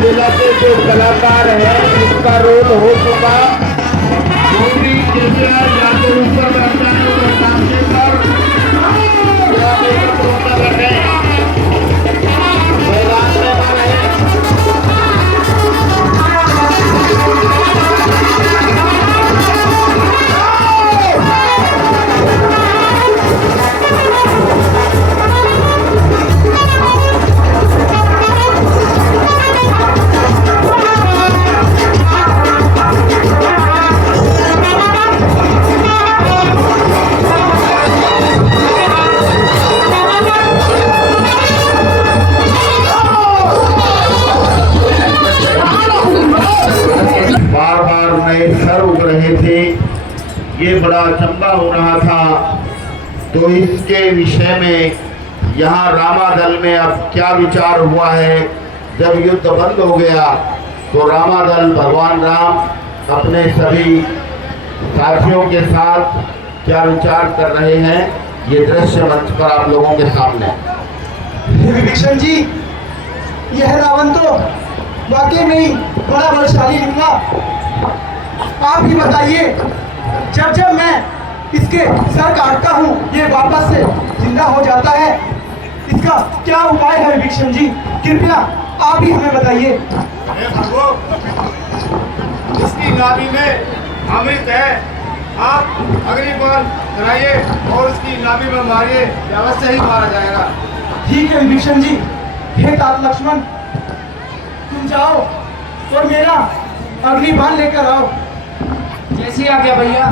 लीला के जो कलाकार है इसका रोल हो चुका। पूरी कृपया या तो ऊपर बैठा है और सामने पर या ऊपर बैठे मैदान में बने। सर उग रहे थे, ये बड़ा अचंबा हो रहा था। तो इसके विषय में यहाँ रामादल में अब क्या विचार हुआ है। जब युद्ध बंद हो गया तो रामादल भगवान राम अपने सभी साथियों के साथ क्या विचार कर रहे हैं, ये दृश्य मंच पर आप लोगों के सामने। विभीषण जी, यह रावण तो वाकई में ही बड़ा बलशाली निकला। आप ही बताइए, जब जब मैं इसके सर काटता हूँ ये वापस से जिंदा हो जाता है, इसका क्या उपाय है विभीषण जी? कृपया आप ही हमें बताइए। इसकी नाभि में अमृत है, आप अग्निबाण कराइए और उसकी नाभि में मारिए, अवश्य ही मारा जाएगा। ठीक है विभीषण जी। हे तात लक्ष्मण, तुम जाओ और मेरा अग्निबाण लेकर आओ। जैसी आज्ञा भैया।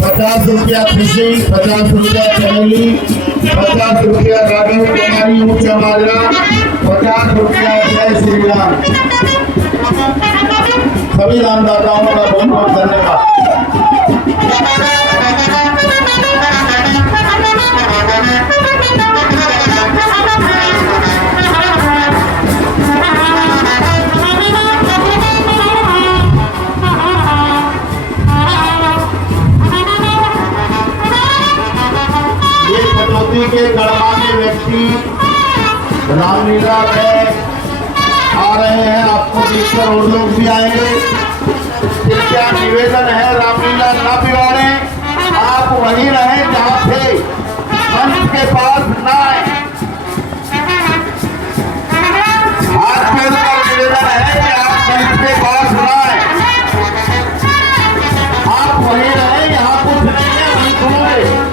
₹50 खुशी, ₹50 चमेली, ₹50 राघव कुमारी ऊंचा माजरा, ₹50 जय श्री राम। सभी दानदाताओं का बहुत बहुत धन्यवाद। ये कटौती के गणमान्य व्यक्ति रामलीला में आ रहे हैं, आपको देखकर और लोग भी आएंगे। कृपया निवेदन है, रामलीला न बिगाड़े, आप वहीं रहें जहाँ थे, मंच के पास न आए। हाथ जोड़कर निवेदन है कि आप मंच के पास न आए, आप वहीं रहें, यहाँ कुछ नहीं है, वहीं सुनोगे।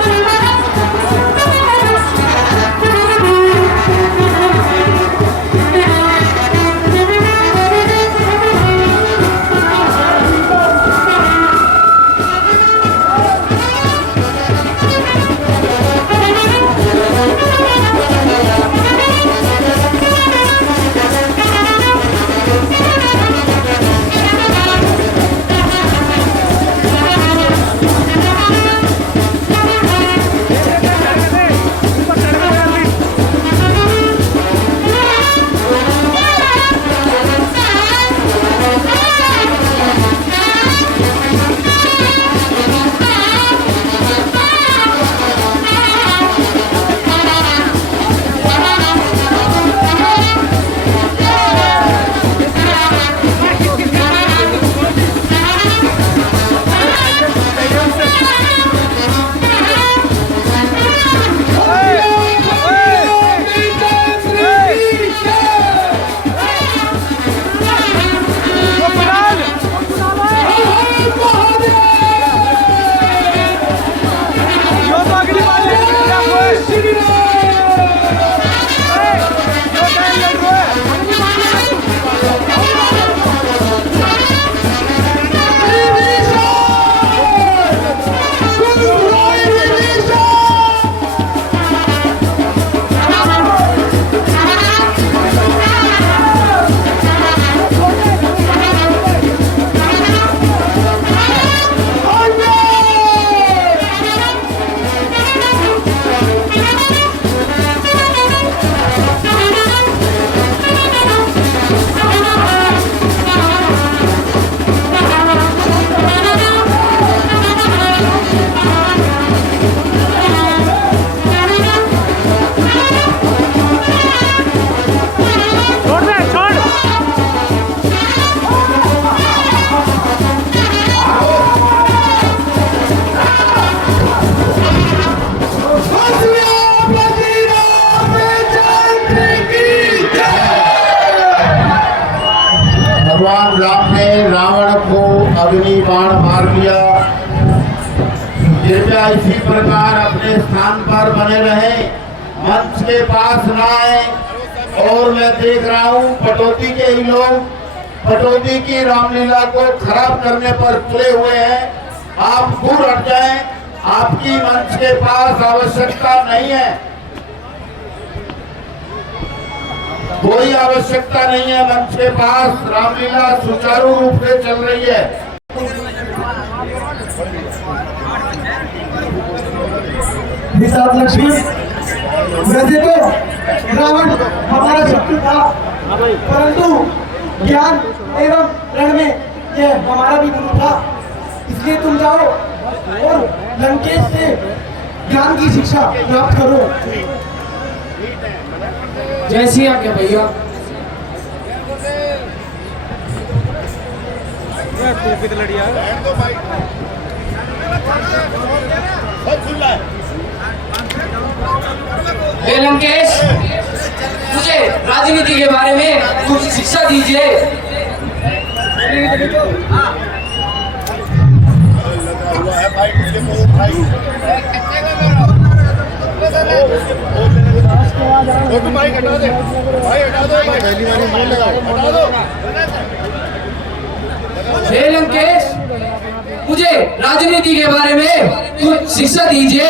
ने रावण को अग्नि बाण मार दिया। कृपया इसी प्रकार अपने स्थान पर बने रहे, मंच के पास न आए। और मैं देख रहा हूँ पटौदी के ही लोग पटौदी की रामलीला को खराब करने पर तुले हुए हैं। आप दूर हट जाएं, आपकी मंच के पास आवश्यकता नहीं है, कोई आवश्यकता नहीं है मंच के पास। रामलीला सुचारू रूप से चल रही है। निषाद लक्ष्मण, वैसे तो रावण हमारा शत्रु था, परंतु ज्ञान एवं रण में यह हमारा भी गुरु था। इसलिए तुम जाओ और लंकेश से ज्ञान की शिक्षा प्राप्त करो। जैसी आज्ञा भैया। लंकेश, मुझे राजनीति के बारे में कुछ शिक्षा दीजिए। भाई हटा दे, भाई हटा दो, पहली बार बोल लगा, हटा दो। हे लंकेश, मुझे राजनीति के बारे में कुछ शिक्षा दीजिए।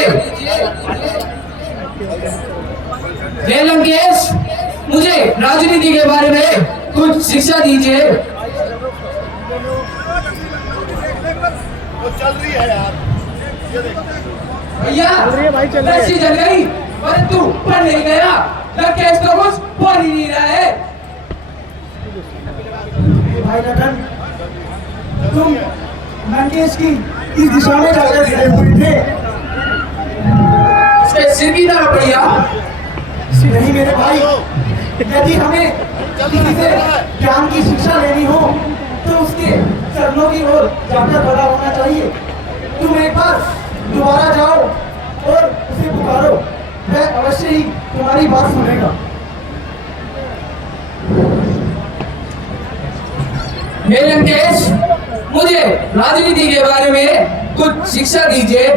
हे लंकेश, मुझे राजनीति के बारे में कुछ शिक्षा दीजिए। वो चल रही है यार, ये देख भैया, रस्सी जल गई परंतु पढ़ नहीं गया। लंकेश तो कुछ पढ़ ही नहीं रहा है। भाई लखन, तुम लंकेश की इस दिशा में जाकर गिरे हुए थे। उसके सिर की तरफ भैया। नहीं मेरे भाई, यदि हमें किसी से ज्ञान की शिक्षा लेनी हो तो उसके चरणों की ओर जाकर खड़ा होना चाहिए। तुम एक बार दोबारा जाओ और उसे पुकारो, वह अवश्य ही तुम्हारी बात सुनेगा। हे लंकेश, मुझे राजनीति के बारे में कुछ शिक्षा दीजिए।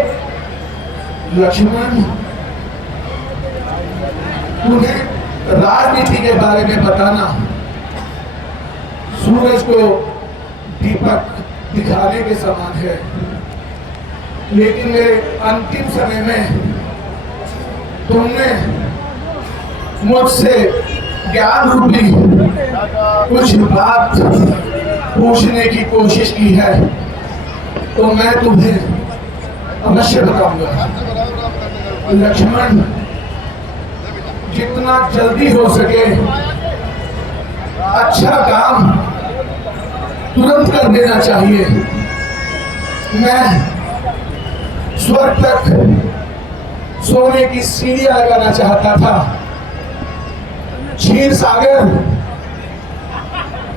लक्ष्मण, तुम्हें राजनीति के बारे में बताना सूरज को दीपक दिखाने के समान है, लेकिन मेरे अंतिम समय में तुमने मुझसे ज्ञान रूपी कुछ बात पूछने की कोशिश की है, तो मैं तुम्हें अवश्य बताऊंगा। लक्ष्मण, जितना जल्दी हो सके अच्छा काम तुरंत कर देना चाहिए। मैं स्वर्ग तक सोने की सीढ़ियां लगाना चाहता था। क्षीर सागर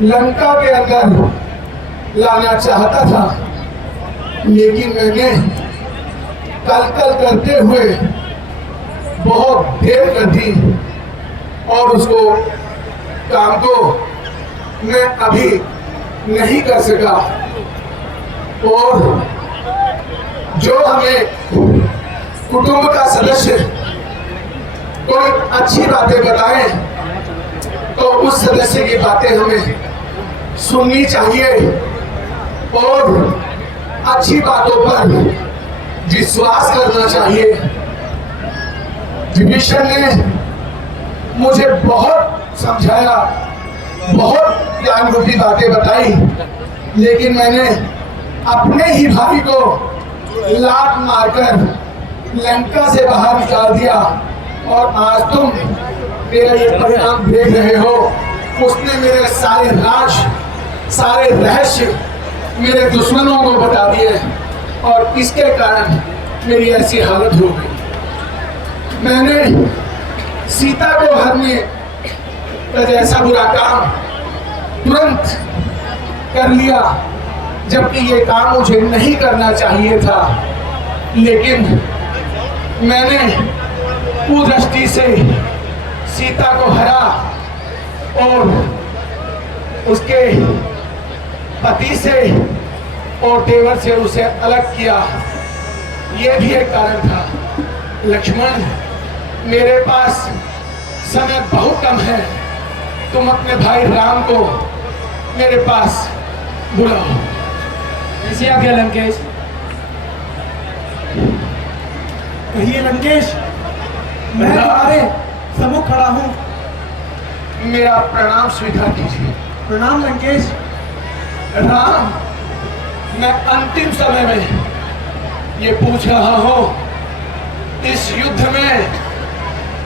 लंका के अंदर लाना चाहता था, लेकिन मैंने कल करते हुए बहुत देर कर दी और उसको काम को मैं अभी नहीं कर सका। और जो हमें कुटुंब का सदस्य कोई अच्छी बातें बताए तो उस सदस्य की बातें हमें सुननी चाहिए और अच्छी बातों पर विश्वास करना चाहिए। विभीषण ने मुझे बहुत समझाया, बहुत ज्ञान रूपी बातें बताई, लेकिन मैंने अपने ही भाई को लात मारकर लंका से बाहर निकाल दिया और आज तुम मेरा ये परिणाम देख रहे हो। उसने मेरे सारे राज, सारे रहस्य मेरे दुश्मनों को बता दिए और इसके कारण मेरी ऐसी हालत हो गई। मैंने सीता को हरने का जैसा बुरा काम तुरंत कर लिया, जबकि ये काम मुझे नहीं करना चाहिए था, लेकिन मैंने कुदृष्टि से सीता को हरा और उसके पति से और देवर से उसे अलग किया, ये भी एक कारण था। लक्ष्मण, मेरे पास समय बहुत कम है, तुम अपने भाई राम को मेरे पास बुलाओ। ऐसे आ गया लंकेश। कहिए लंकेश, मैं तुम्हारे सम्मुख खड़ा हूँ। मेरा प्रणाम स्वीकार कीजिए। प्रणाम लंकेश। राम, मैं अंतिम समय में ये पूछ रहा हूँ, इस युद्ध में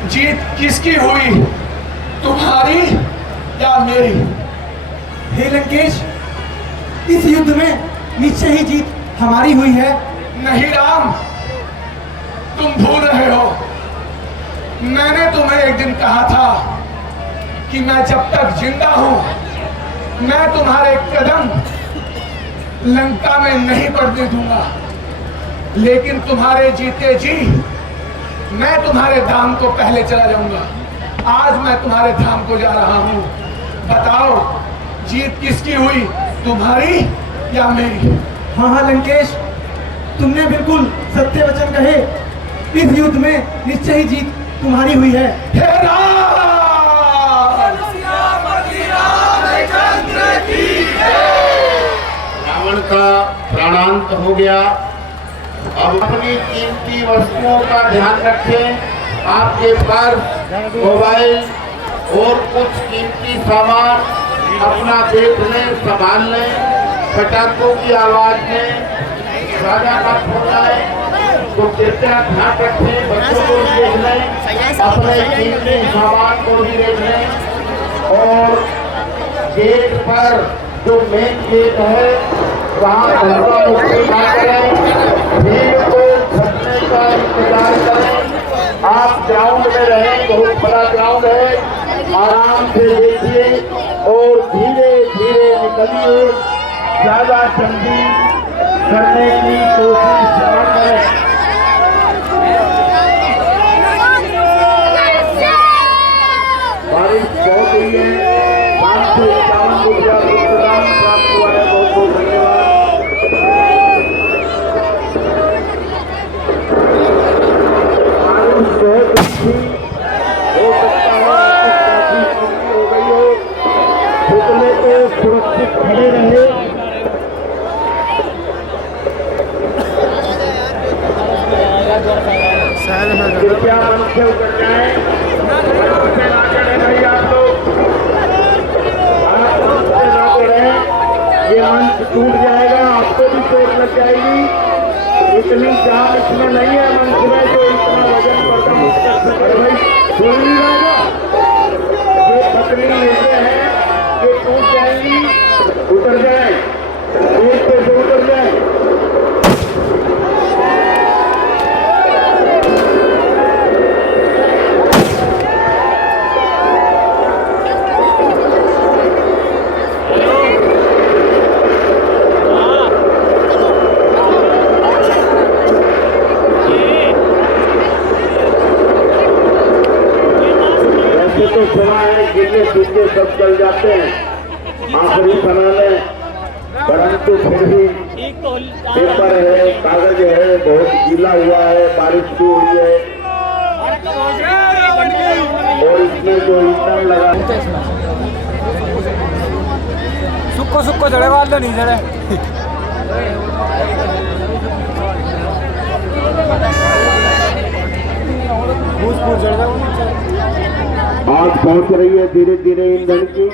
जीत किसकी हुई, तुम्हारी या मेरी? हे लंकेश, इस युद्ध में निश्चय ही जीत हमारी हुई है। नहीं राम, तुम भूल रहे हो। मैंने तुम्हें एक दिन कहा था कि मैं जब तक जिंदा हूं मैं तुम्हारे कदम लंका में नहीं पड़ने दूंगा, लेकिन तुम्हारे जीते जी मैं तुम्हारे धाम को पहले चला जाऊंगा। आज मैं तुम्हारे धाम को जा रहा हूं। बताओ, जीत किसकी हुई, तुम्हारी या मेरी? हाँ हाँ लंकेश, तुमने बिल्कुल सत्य वचन कहे। इस युद्ध में निश्चय ही जीत तुम्हारी हुई है। हे राम! रावण का प्राणांत हो गया। अब अपनी कीमती वस्तुओं का ध्यान रखें। आपके पास मोबाइल और कुछ कीमती सामान अपना देख लें, संभाल लें। पटाखों की आवाज में ज्यादा न हो जाए तो कृपया ध्यान रखें। बच्चों को देख लें, अपने कीमती सामान को भी देख लें। और गेट पर जो मेन गेट है वहाँ धक्का मुक्की ना करें, भीड़ को छटने का इंतजार करें। आप ग्राउंड में रहें, बहुत बड़ा ग्राउंड है, आराम से देखिए और धीरे धीरे निकलिए। ज्यादा जल्दी करने की कोशिश न करें। बारिश बहुत हुई है। 551 रुपया भुगतान प्राप्त हुआ है। बहुत बहुत धन्यवाद। बारिश बहुत अच्छी हो सकता है, काफी ठंडी हो गई हो, घुटने को सुरक्षित खड़े रहे। कृपया मंच से उतर जाएं, मंच से ना चढ़े भाई आप लोग, आप मंच से ना चढ़ें, ये मंच टूट जाएगा, आपको भी चोट लग जाएगी। इतनी जान इसमें नहीं है मंच में जो इतना वजन बर्दाश्त कर सके। भाई सुन नहीं रहेगा, जो पतली लेते हैं ये टूट जाएंगी, उतर जाए, एक पे से उतर जाए। तो सुना है गिरने सूखे सब चल जाते हैं आखिरी समय में, परंतु फिर भी पेपर है, कागज है, बहुत गीला हुआ है, बारिश भी हुई है और इसमें जो ईंधन लगा सुक्को सुक्को जड़े वाले नहीं जड़े। आज पहुंच रही है धीरे धीरे ईंधन की।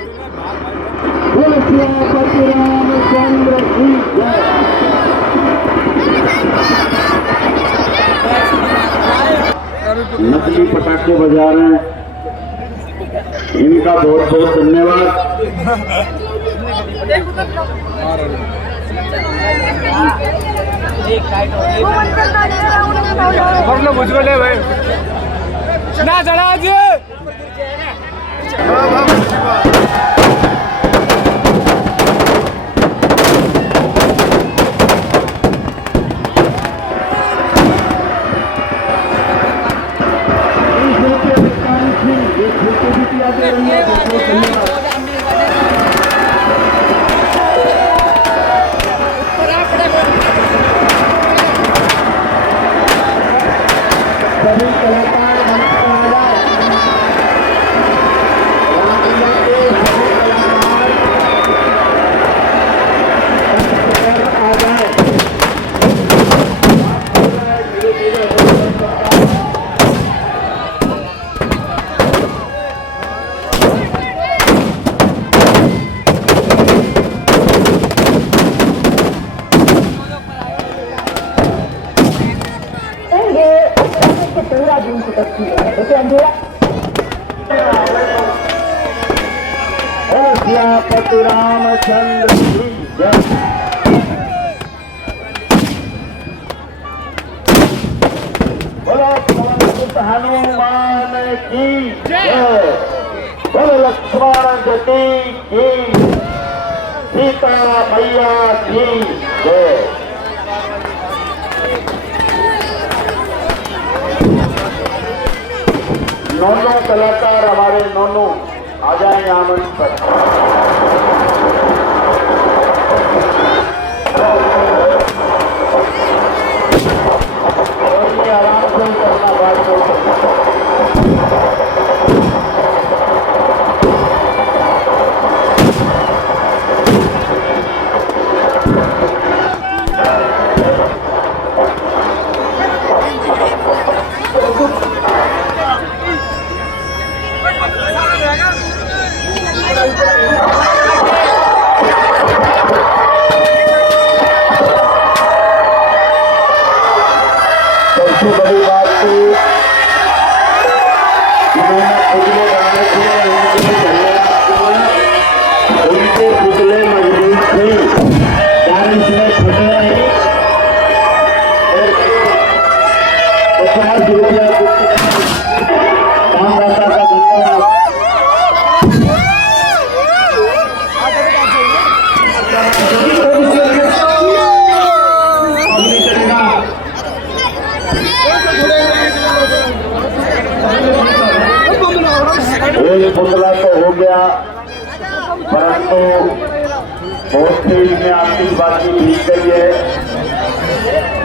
रामचंद्र की जय। नकली पटाखे बजा रहे हैं, इनका बहुत बहुत धन्यवाद। मुझको ले भाई ना चढ़ा दिए। सियापति रामचंद्र की जय। बोलो पवन हनुमान की जय। बोलो लक्ष्मण जी की, सीता मैया की जय। नोनो कलाकार हमारे नोनो आ जाए यहाँ मंच पर। और ये आराम से करना बात को। सबसे बड़ी बात थी उनके पुतले मजबूत थे, बारिश में फटे नहीं। 50 रुपया दाता का धन्यवाद। एक पुतला तो हो गया, परंतु बहुत तेज में आपकी बातचीत ठीक गई है,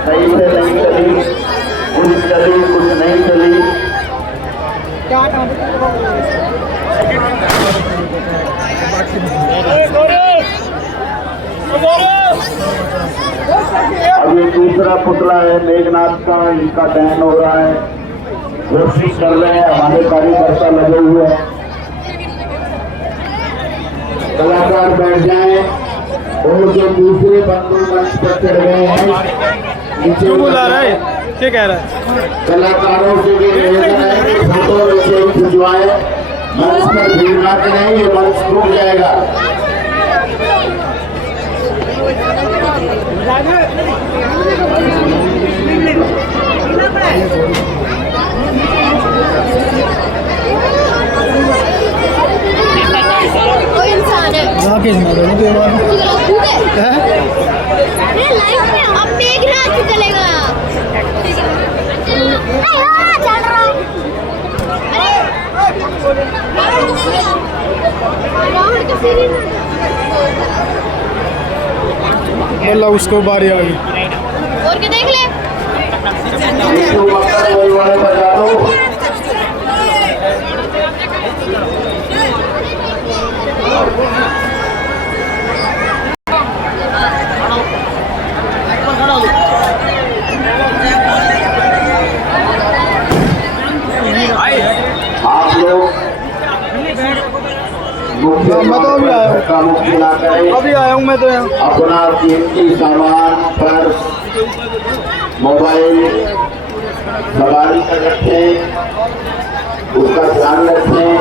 सही से नहीं चली, कुछ चली कुछ नहीं चली। अब ये दूसरा पुतला है मेघनाथ का, इनका दहन हो रहा है, कोशिश कर रहे हैं, हमारे कार्यकर्ता लगे हुए हैं। कलाकार बैठ जाएं और जो दूसरे बंधु मंच पर चढ़ गए हैं नीचे बुला रहा है, क्या कह रहा है? कलाकारों से भी निवेदन है कि फोटो नीचे ही खिंचवाएं, मंच पर भीड़ ना करें, ये मंच टूट जाएगा। राकेश माधव लाइफ में अब मेघनाथ चलेगा। अल्लाह उसको बारी आ गई। और क्या देख ले। आप लोग मैं तो अभी आया हूँ मैं तो यहाँ। अपना कीमती सामान, पर्स, मोबाइल सवारी कर रखें, उसका ध्यान रखें,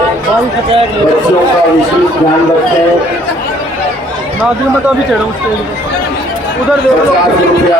बच्चों का विशेष ध्यान रखें। नादिर मैं तो अभी चढ़ा हूँ स्टेज पे, उधर देखो। 50 रुपया